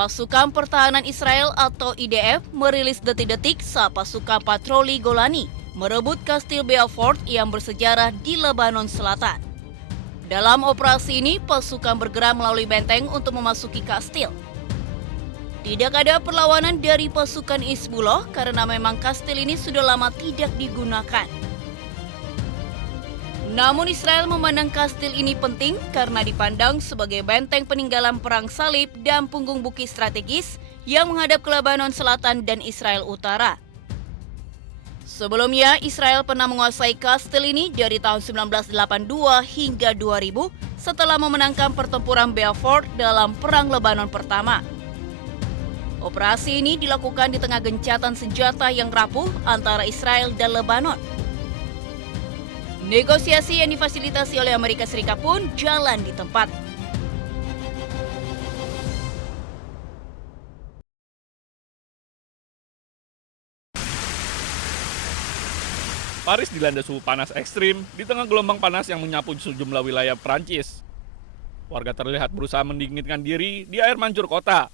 Pasukan Pertahanan Israel atau IDF merilis detik-detik saat pasukan patroli Golani merebut Kastil Beaufort yang bersejarah di Lebanon Selatan. Dalam operasi ini, pasukan bergerak melalui benteng untuk memasuki kastil. Tidak ada perlawanan dari pasukan Hizbullah karena memang kastil ini sudah lama tidak digunakan. Namun Israel memandang kastil ini penting karena dipandang sebagai benteng peninggalan Perang Salib dan punggung bukit strategis yang menghadap ke Lebanon Selatan dan Israel Utara. Sebelumnya, Israel pernah menguasai kastil ini dari tahun 1982 hingga 2000 setelah memenangkan pertempuran Beaufort dalam Perang Lebanon Pertama. Operasi ini dilakukan di tengah gencatan senjata yang rapuh antara Israel dan Lebanon. Negosiasi yang difasilitasi oleh Amerika Serikat pun jalan di tempat. Paris dilanda suhu panas ekstrim di tengah gelombang panas yang menyapu sejumlah wilayah Prancis. Warga terlihat berusaha mendinginkan diri di air mancur kota,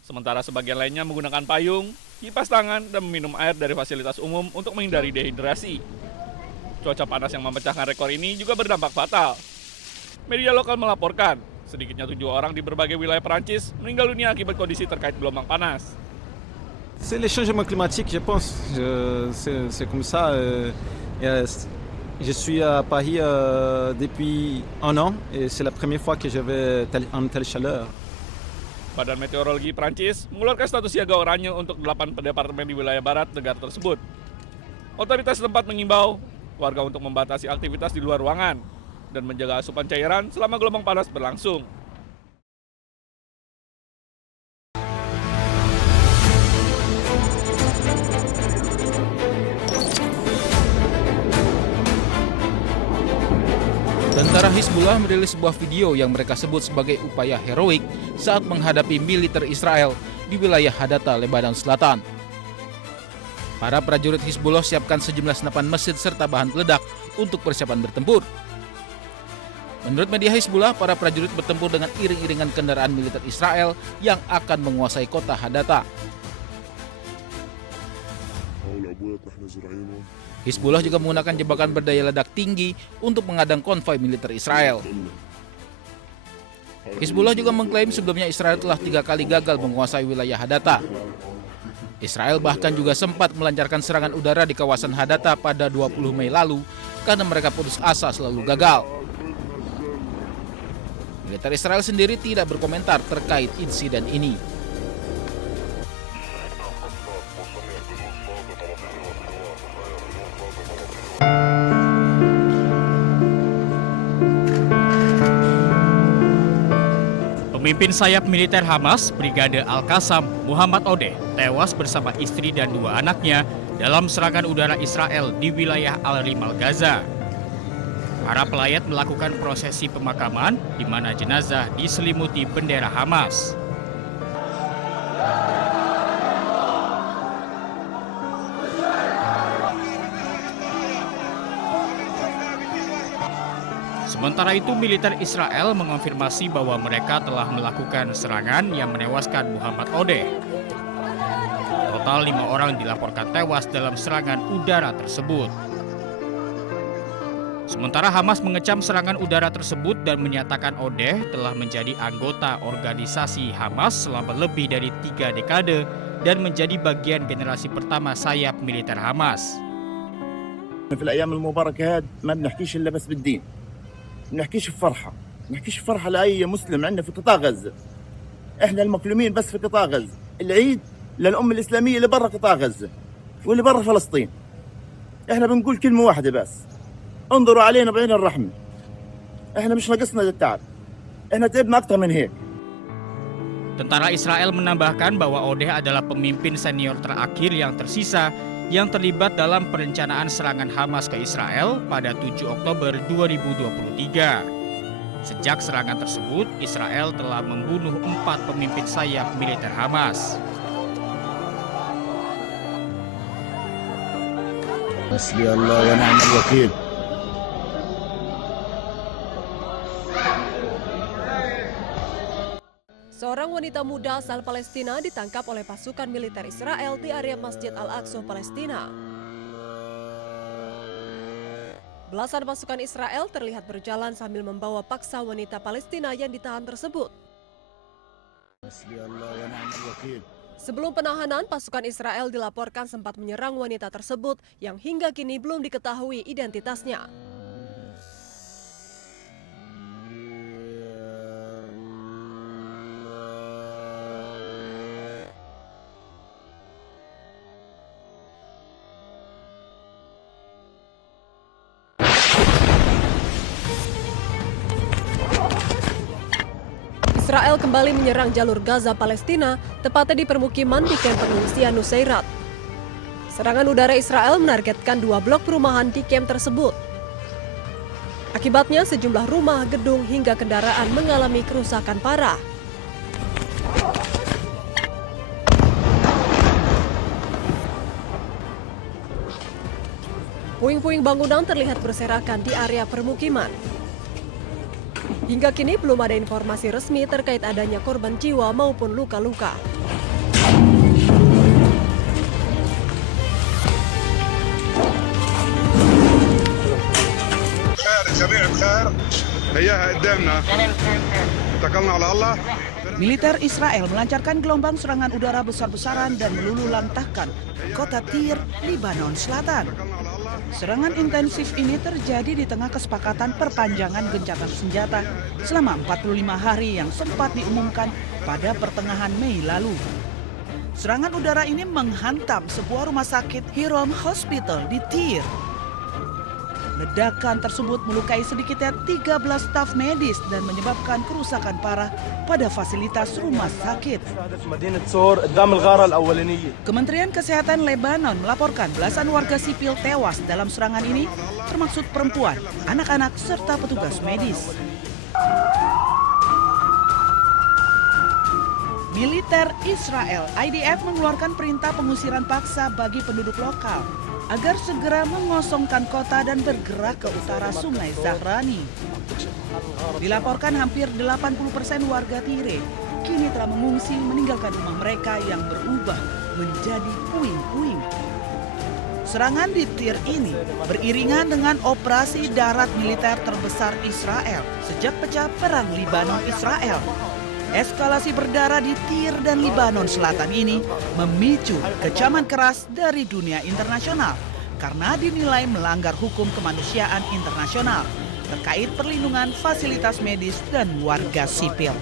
sementara sebagian lainnya menggunakan payung, kipas tangan, dan meminum air dari fasilitas umum untuk menghindari dehidrasi. Cuaca panas yang memecahkan rekor ini juga berdampak fatal. Media lokal melaporkan, sedikitnya 7 orang di berbagai wilayah Prancis meninggal dunia akibat kondisi terkait gelombang panas. C'est les changements climatiques, je pense. C'est comme ça. Je suis à Paris depuis 1 an et c'est la première fois que je vais en telle chaleur. Badan Meteorologi Prancis mengeluarkan status siaga oranye untuk 8 departemen di wilayah barat negara tersebut. Otoritas setempat mengimbau warga untuk membatasi aktivitas di luar ruangan dan menjaga asupan cairan selama gelombang panas berlangsung. Tentara Hizbullah merilis sebuah video yang mereka sebut sebagai upaya heroik saat menghadapi militer Israel di wilayah Hadata, Lebanon Selatan. Para prajurit Hizbullah siapkan sejumlah senapan mesin serta bahan peledak untuk persiapan bertempur. Menurut media Hizbullah, para prajurit bertempur dengan iring-iringan kendaraan militer Israel yang akan menguasai kota Hadata. Hizbullah juga menggunakan jebakan berdaya ledak tinggi untuk mengadang konvoi militer Israel. Hizbullah juga mengklaim sebelumnya Israel telah 3 kali gagal menguasai wilayah Hadata. Israel bahkan juga sempat melancarkan serangan udara di kawasan Hadata pada 20 Mei lalu karena mereka putus asa selalu gagal. Militer Israel sendiri tidak berkomentar terkait insiden ini. Pemimpin sayap militer Hamas, Brigade Al-Qassam, Muhammad Odeh, tewas bersama istri dan 2 anaknya dalam serangan udara Israel di wilayah Al-Rimal, Gaza. Para pelayat melakukan prosesi pemakaman di mana jenazah diselimuti bendera Hamas. Sementara itu, militer Israel mengonfirmasi bahwa mereka telah melakukan serangan yang menewaskan Muhammad Odeh. Total 5 orang dilaporkan tewas dalam serangan udara tersebut. Sementara Hamas mengecam serangan udara tersebut dan menyatakan Odeh telah menjadi anggota organisasi Hamas selama lebih dari 3 dekade dan menjadi bagian generasi pertama sayap militer Hamas. في الأيام المباركة ما بنحكيش إلا بس بالدين. نحكيش بفرحة، نحكيش بفرحة لأي مسلم عندنا في قطاع غزة. إحنا المظلومين بس في قطاع غزة. العيد للأمة الإسلامية اللي برا قطاع غزة واللي برا فلسطين. إحنا بنقول كلمة واحدة بس. انظروا علينا بعين الرحمة. إحنا مش ناقصنا التعب. إحنا تعبنا أكتر من هيك. Tentara Israel menambahkan bahwa Odeh adalah pemimpin senior terakhir yang tersisa yang terlibat dalam perencanaan serangan Hamas ke Israel pada 7 Oktober 2023. Sejak serangan tersebut, Israel telah membunuh 4 pemimpin sayap militer Hamas. حسبي الله ونعم الوكيل. Seorang wanita muda asal Palestina ditangkap oleh pasukan militer Israel di area Masjid Al-Aqsa, Palestina. Belasan pasukan Israel terlihat berjalan sambil membawa paksa wanita Palestina yang ditahan tersebut. Sebelum penahanan, pasukan Israel dilaporkan sempat menyerang wanita tersebut yang hingga kini belum diketahui identitasnya. Israel kembali menyerang jalur Gaza Palestina, tepatnya di permukiman di kamp pengungsian Nusairat. Serangan udara Israel menargetkan 2 blok perumahan di kamp tersebut. Akibatnya sejumlah rumah, gedung, hingga kendaraan mengalami kerusakan parah. Puing-puing bangunan terlihat berserakan di area permukiman. Hingga kini belum ada informasi resmi terkait adanya korban jiwa maupun luka-luka. Militer Israel melancarkan gelombang serangan udara besar-besaran dan meluluhlantahkan kota Tyre, Lebanon Selatan. Serangan intensif ini terjadi di tengah kesepakatan perpanjangan gencatan senjata selama 45 hari yang sempat diumumkan pada pertengahan Mei lalu. Serangan udara ini menghantam sebuah rumah sakit Hiram Hospital di Tyre. Ledakan tersebut melukai sedikitnya 13 staf medis dan menyebabkan kerusakan parah pada fasilitas rumah sakit. Kementerian Kesehatan Lebanon melaporkan belasan warga sipil tewas dalam serangan ini, termasuk perempuan, anak-anak, serta petugas medis. Militer Israel (IDF) mengeluarkan perintah pengusiran paksa bagi penduduk lokal agar segera mengosongkan kota dan bergerak ke utara Sungai Zahrani. Dilaporkan hampir 80% warga Tyre kini telah mengungsi meninggalkan rumah mereka yang berubah menjadi puing-puing. Serangan di Tyre ini beriringan dengan operasi darat militer terbesar Israel sejak pecah perang Libanon-Israel. Eskalasi berdarah di Tyre dan Lebanon Selatan ini memicu kecaman keras dari dunia internasional karena dinilai melanggar hukum kemanusiaan internasional terkait perlindungan fasilitas medis dan warga sipil.